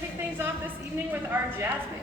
kick things off this evening with our jazz band.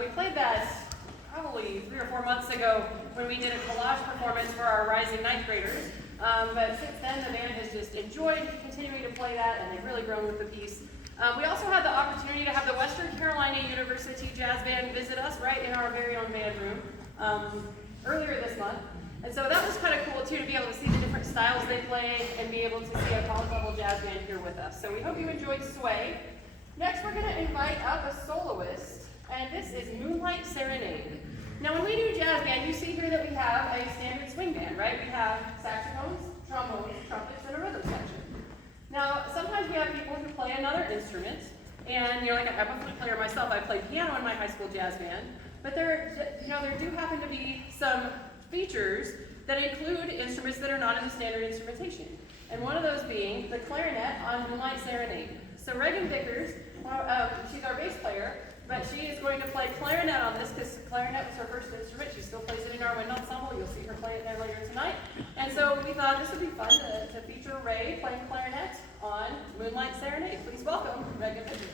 We played that probably 3 or 4 months ago when we did a collage performance for our rising ninth graders. But since then, the band has just enjoyed continuing to play that, and they've really grown with the piece. We also had the opportunity to have the Western Carolina University Jazz Band visit us right in our very own band room earlier this month. And so that was kind of cool, too, to be able to see the different styles they play and be able to see a college-level jazz band here with us. So we hope you enjoyed Sway. Next, we're going to invite up a soloist, and this is Moonlight Serenade. Now, when we do jazz band, you see here that we have a standard swing band, right? We have saxophones, trombones, trumpets, and a rhythm section. Now, sometimes we have people who play another instrument, and like I'm a flute player myself. I played piano in my high school jazz band, but there do happen to be some features that include instruments that are not in the standard instrumentation, and one of those being the clarinet on Moonlight Serenade. So Reagan Vickers, she's our bass player, but she is going to play clarinet on this because clarinet was her first instrument. She still plays it in our wind ensemble. You'll see her play it there later tonight. And so we thought this would be fun to feature Ray playing clarinet on Moonlight Serenade. Please welcome Megan Fisher.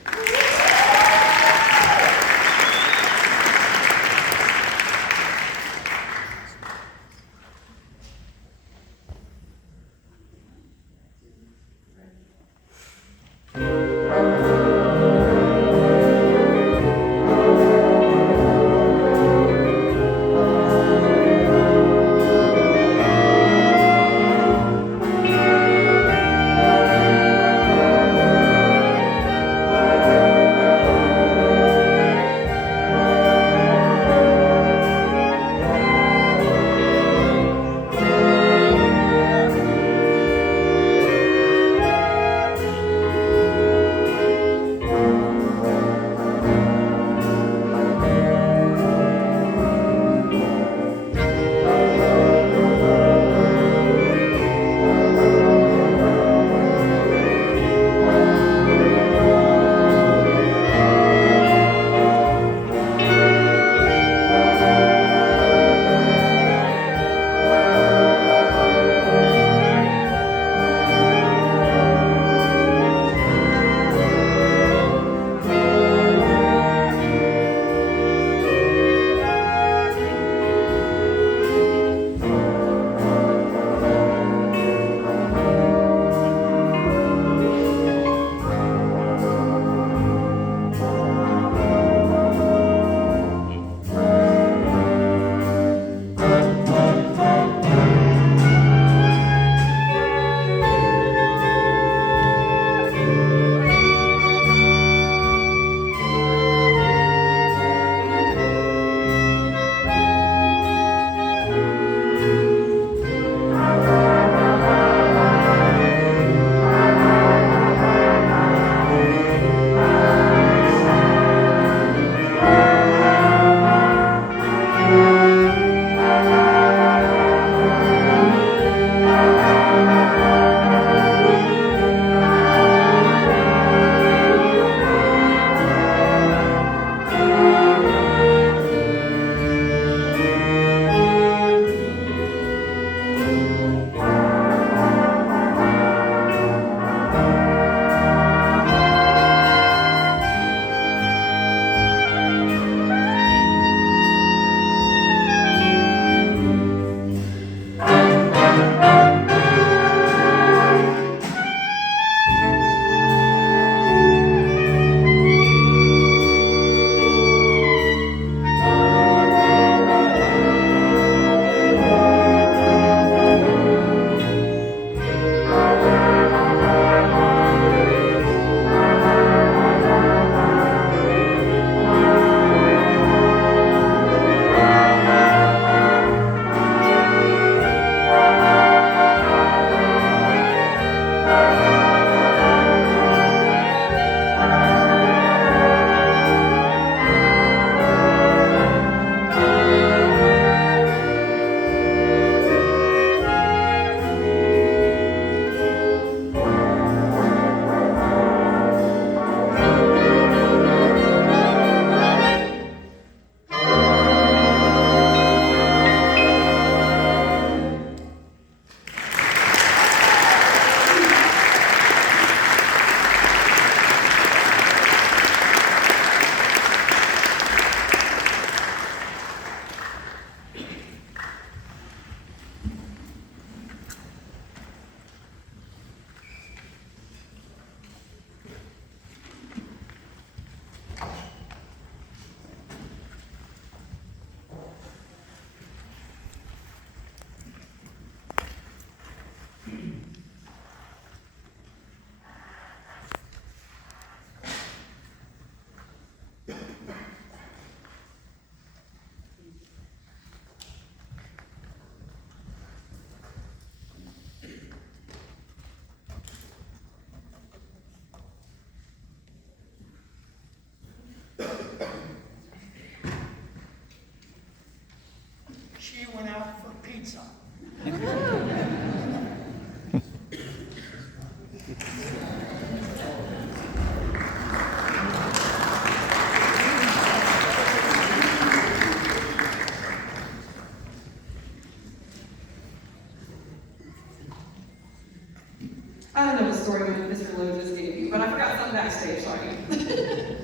backstage, so I am.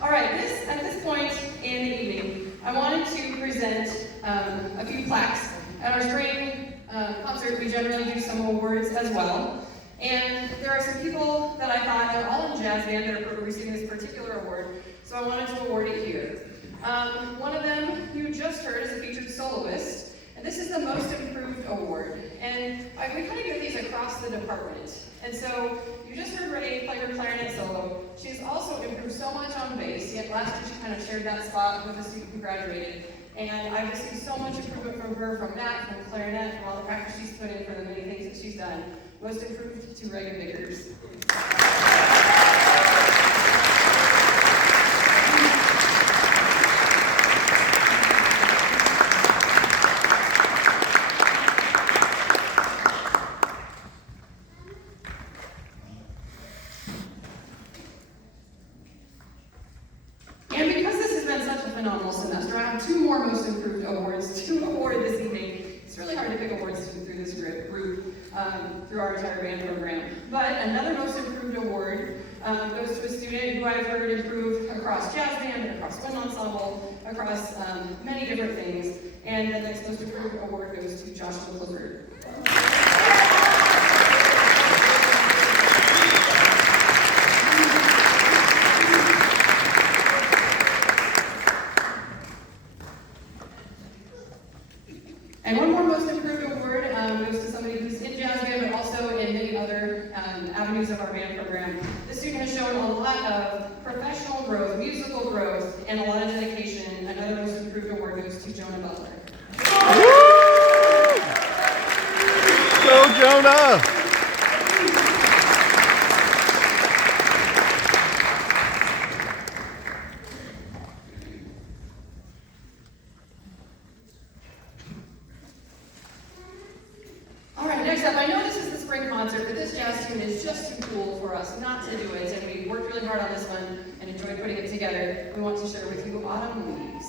All right, at this point in the evening, I wanted to present a few plaques. At our spring concert, we generally do some awards as well. And there are some people that I thought, they're all in jazz band that are receiving this particular award, so I wanted to award it here. One of them you just heard is a featured soloist, and this is the Most Improved Award. And we kind of give these across the department. And so you just heard Renee play her clarinet solo. She's also improved so much on bass, yet last year she kind of shared that spot with a student who graduated. And I've received so much improvement from her, from that, from clarinet, from all the practice she's put in for the many things that she's done. Most improved to Reagan Vickers. And because this has been such a phenomenal semester, I have two more Most Improved Awards to award this evening. It's really hard to pick awards through this group, through our entire band program. But another Most Improved Award goes to a student who I've heard improve across jazz band, across wind ensemble, across many different things. And the next Most Improved Award goes to Joshua Clifford. And one more Most Improved Award goes to somebody who's in jazz band, but also in many other avenues of our band program. This student has shown a lot of professional growth, musical growth, and a lot of dedication. Another Most Improved Award goes to Jonah Butler. Woo! Go, Jonah! Next up, I know this is the spring concert, but this jazz tune is just too cool for us not to do it, and we worked really hard on this one and enjoyed putting it together. We want to share with you Autumn Leaves.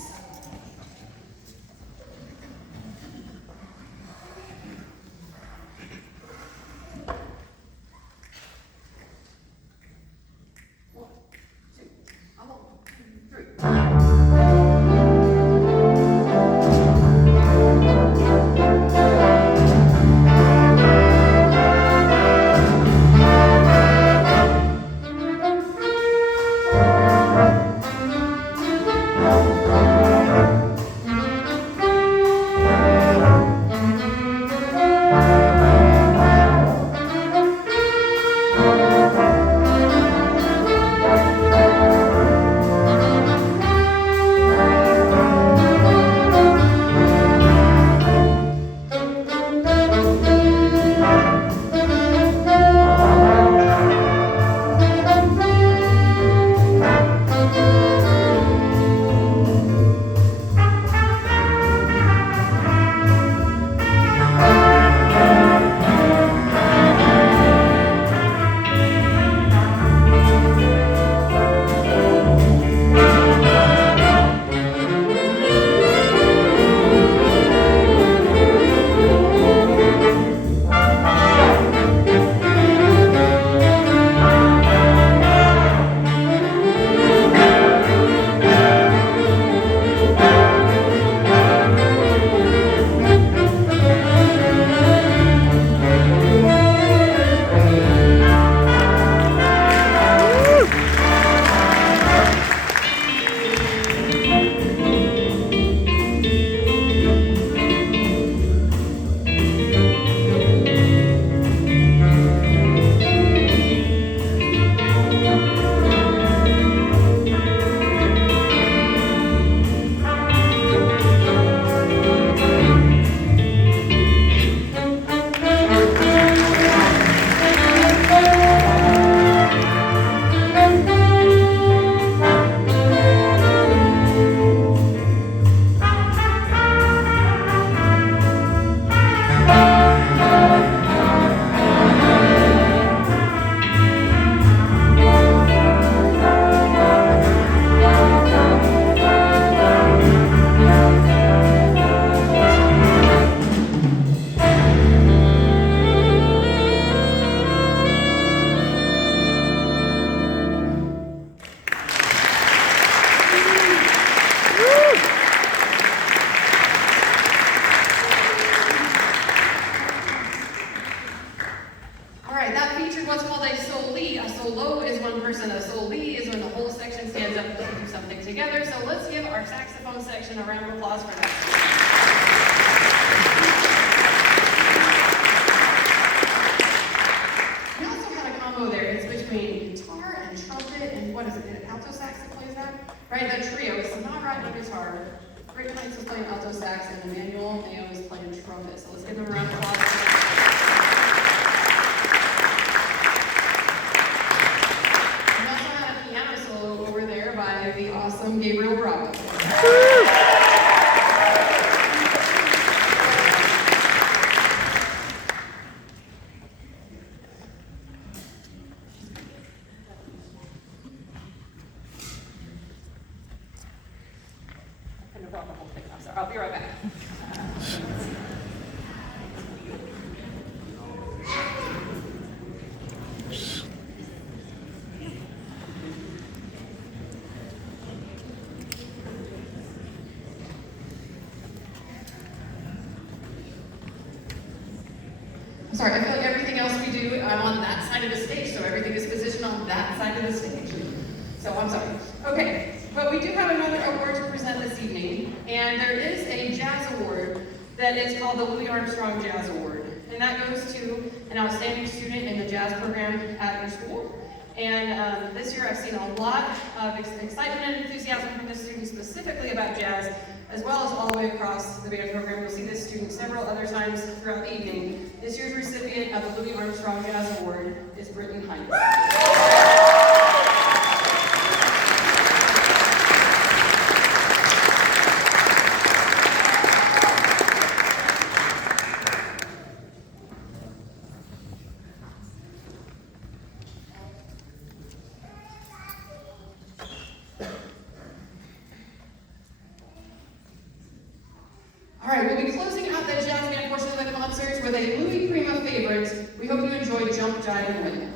solo is when a solo lead is when the whole section stands up to do something together. So let's give our saxophone section a round of applause for that. We also have a combo there. It's between guitar and trumpet and what is it? Alto sax that plays that? Right, the trio. It's not riding a guitar. Rick Heights is playing alto sax and Emmanuel Mayo is playing trumpet. So let's give them a round of applause. We also had a piano solo over there by the awesome Gabriel Bravo. I'll be right back. I'm sorry, I feel like everything else we do, I'm on that side of the stage, so everything is positioned on that side of the stage. So I'm sorry. Okay, but we do have another award to present this evening, and there is a jazz award that is called the Louis Armstrong Jazz Award, and that goes to an outstanding student in the jazz program at your school. And this year I've seen a lot of excitement and enthusiasm from the students specifically about jazz, as well as all the way across the band program. You'll see this student several other times throughout the evening. This year's recipient of the Louis Armstrong Jazz Award is Brittany Hines. All right, we'll be closing out the jazz band portion of the concert with a Louis Prima favorite. We hope you enjoy Jump, Jive, and Win.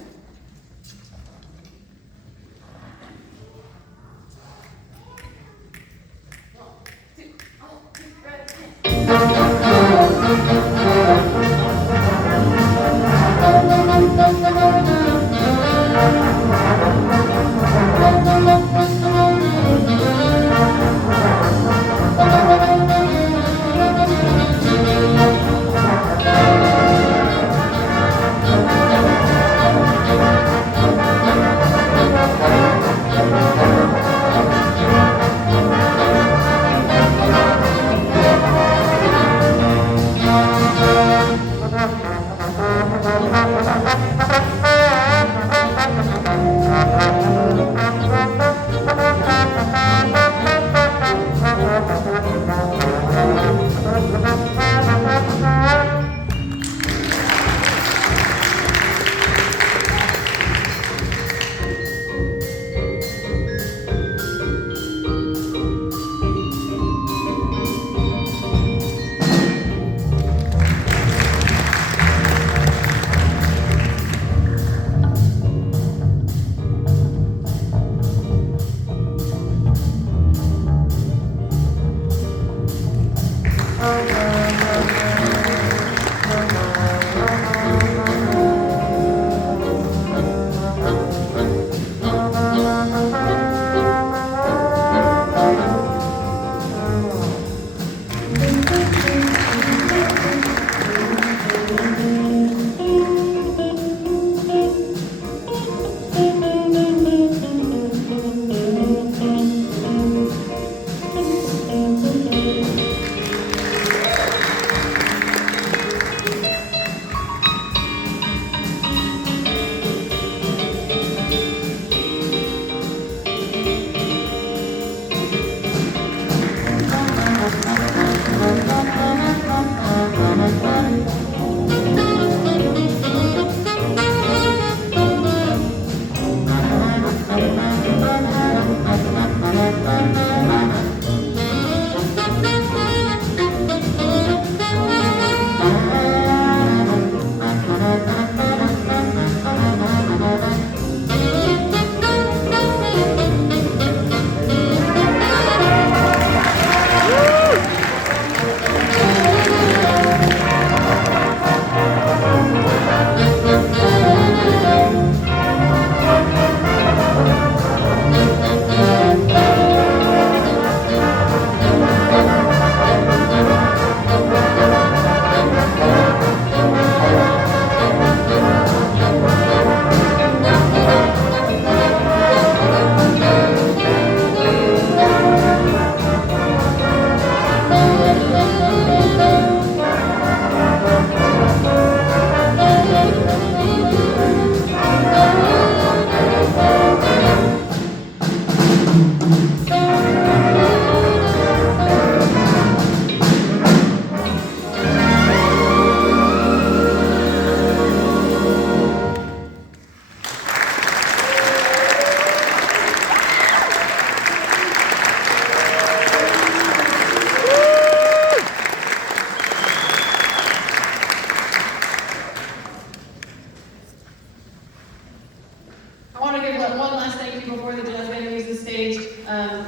I want to give one last thank you before the jazz band leaves the stage.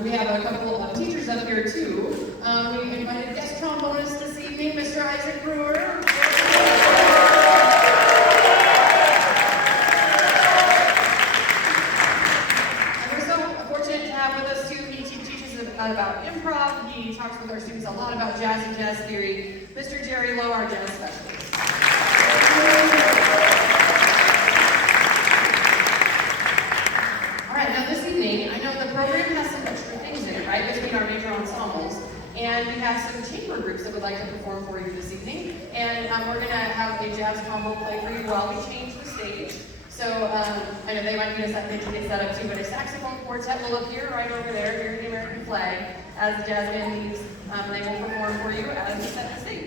We have a couple of teachers up here too. We invited guest trombonist this evening, Mr. Isaac Brewer. And we're so fortunate to have with us too. He teaches about improv. He talks with our students a lot about jazz and jazz theory. Mr. Jerry Lowe, our jazz specialist. All right, now this evening, I know the program has some extra things in it, right, between our major ensembles. And we have some chamber groups that would like to perform for you this evening. And we're going to have a jazz combo play for you while we change the stage. So I know they might need a second to get set up too, but a saxophone quartet will appear right over there near the American flag as the jazz band leaves. They will perform for you as we set the stage.